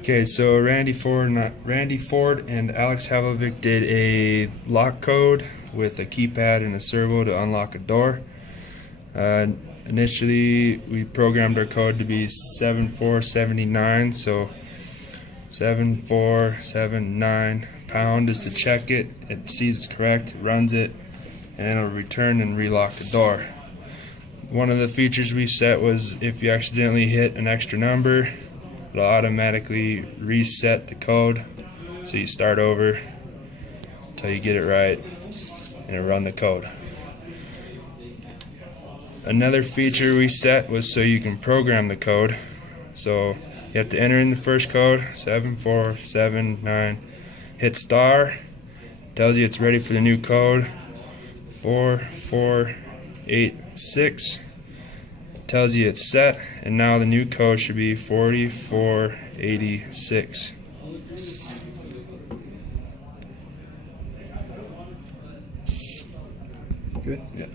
Okay, so Randy Ford and Alex Havlovic did a lock code with a keypad and a servo to unlock a door. Initially, we programmed our code to be 7479, so 7479 pound is to check it. It sees it's correct, runs it, and then it'll return and relock the door. One of the features we set was if you accidentally hit an extra number, it'll automatically reset the code, so you start over until you get it right and it'll run the code. Another feature we set was so you can program the code. So you have to enter in the first code, 7479, hit star, tells you it's ready for the new code, 4486, tells you it's set, and now the new code should be 4486. Good? Yeah.